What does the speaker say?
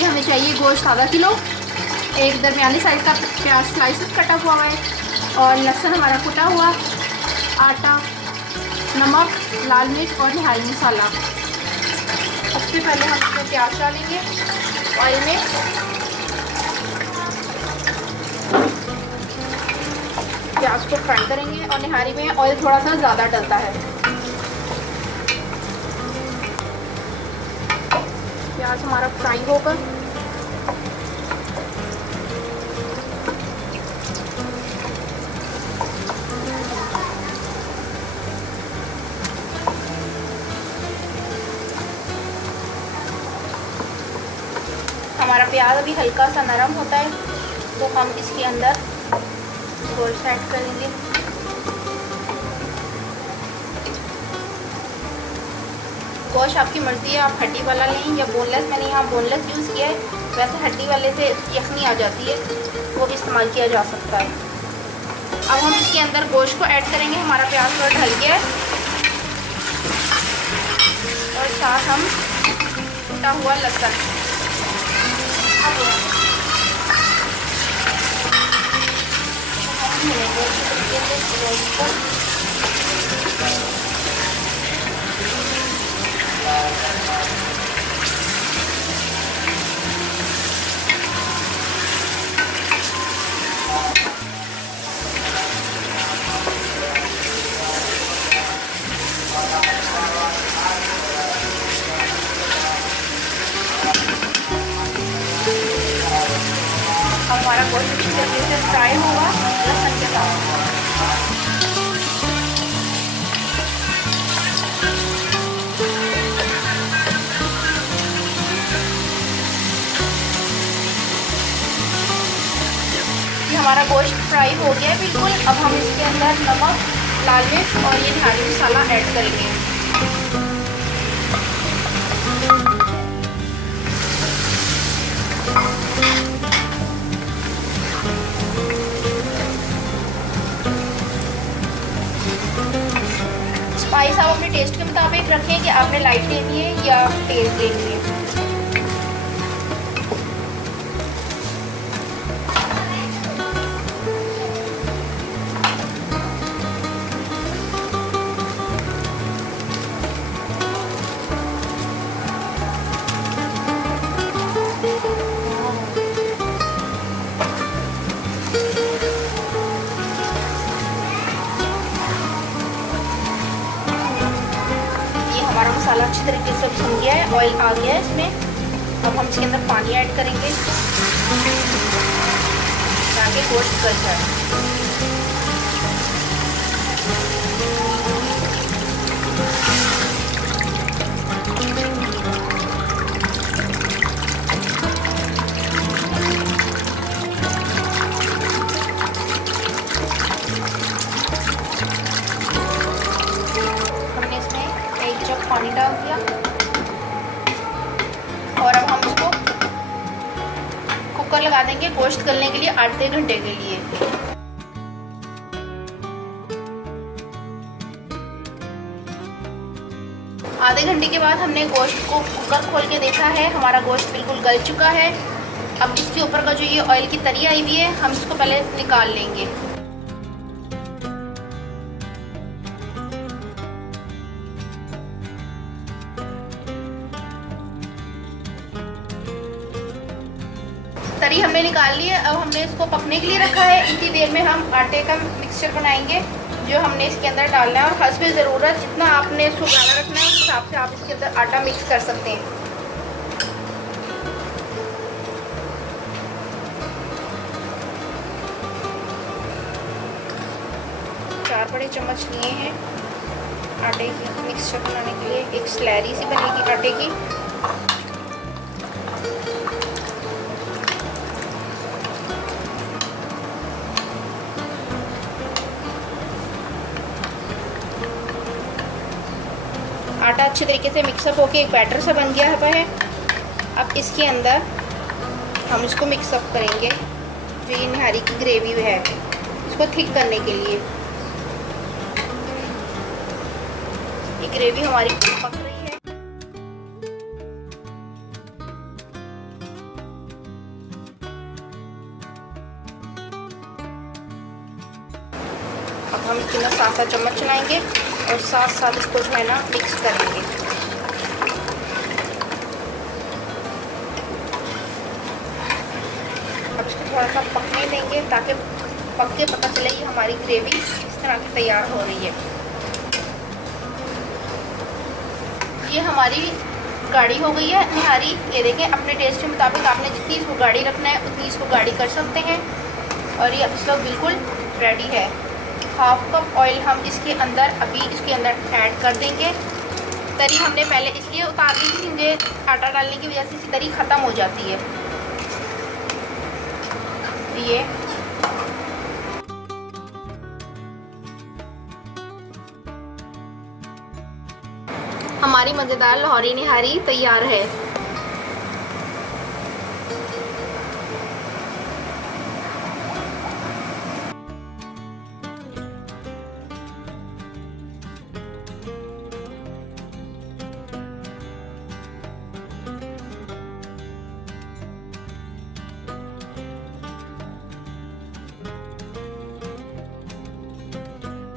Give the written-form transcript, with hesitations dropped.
लिए हमें चाहिए गोश्त आधा किलो, एक दरमियानी साइज़ का प्याज स्लाइसेस कटा हुआ है और लहसुन हमारा कुटा हुआ, आटा, नमक, लाल मिर्च और निहारी मसाला। सबसे पहले हम इसमें प्याज डालेंगे ऑयल में। प्याज को फ्राई करेंगे और निहारी में ऑयल थोड़ा सा ज़्यादा डलता है। प्याज हमारा फ्राई होगा। हमारा प्याज अभी हल्का सा नरम होता है तो हम इसके अंदर गोश्त ऐड करेंगे। गोश्त आपकी मर्ज़ी है, आप हड्डी वाला लें या बोनलेस। मैंने यहाँ बोनलेस यूज़ किया है, वैसे हड्डी वाले से यखनी आ जाती है, वो भी इस्तेमाल किया जा सकता है। अब हम इसके अंदर गोश्त को ऐड करेंगे। हमारा प्याज थोड़ा ढल गया है और साथ हम कुटा हुआ लहसुन हमारा गोश्त अच्छी तरीके से फ्राई होगा लहसुन के साथ। ये हमारा गोश्त फ्राई हो गया है बिल्कुल। अब हम इसके अंदर नमक, लाल मिर्च और ये निहारी मसाला ऐड करेंगे। स्पाइस आप अपने टेस्ट के मुताबिक रखें कि आपने लाइट लेनी है या तेज़ लेनी है। हमारा मसाला अच्छी तरीके से भुन गया है, ऑयल आ गया है इसमें। अब हम इसके अंदर पानी ऐड करेंगे ताकि गोश्त गल जाए। पानी डाल दिया और अब हम इसको कुकर लगा देंगे गोश्त गलने के लिए आधे घंटे के लिए। आधे घंटे के बाद हमने गोश्त को कुकर खोल के देखा है, हमारा गोश्त बिल्कुल गल चुका है। अब इसके ऊपर का जो ये ऑयल की तरी आई हुई है, हम इसको पहले निकाल लेंगे। तरी हमने निकाल ली है। अब हमने इसको पकने के लिए रखा है। इतनी देर में हम आटे का मिक्सचर बनाएंगे जो हमने इसके अंदर डालना है, और हस्बे ज़रूरत जितना आपने इसको गाढ़ा रखना है उस हिसाब से आप इसके अंदर आटा मिक्स कर सकते हैं। 4 बड़े चम्मच लिए हैं आटे की मिक्सचर बनाने के लिए। एक स्लैरी सी बनेगी आटे की। आटा अच्छे तरीके से मिक्सअप होके एक बैटर सा बन गया है। अब इसके अंदर हम इसको मिक्सअप करेंगे। जो ये निहारी की ग्रेवी है इसको थिक करने के लिए। ये ग्रेवी हमारी पक रही है। अब हम तीनों साथ साथ चम्मच चलाएंगे और साथ साथ इसको जो है ना मिक्स करेंगे। अब इसको थोड़ा सा पकने देंगे ताकि पक के पता चले कि हमारी ग्रेवी इस तरह की तैयार हो रही है। ये हमारी गाढ़ी हो गई है निहारी। ये देखें, अपने टेस्ट के मुताबिक आपने जितनी इसको गाढ़ी रखना है उतनी इसको गाढ़ी कर सकते हैं। और ये अब इस वक्त बिल्कुल रेडी है। हाफ कप ऑयल हम इसके अंदर अभी इसके अंदर ऐड कर देंगे। तरी हमने पहले इसलिए उतार दी थी क्योंकि आटा डालने की वजह से इसकी तरी ख़त्म हो जाती है। ये हमारी मज़ेदार लाहौरी निहारी तैयार है।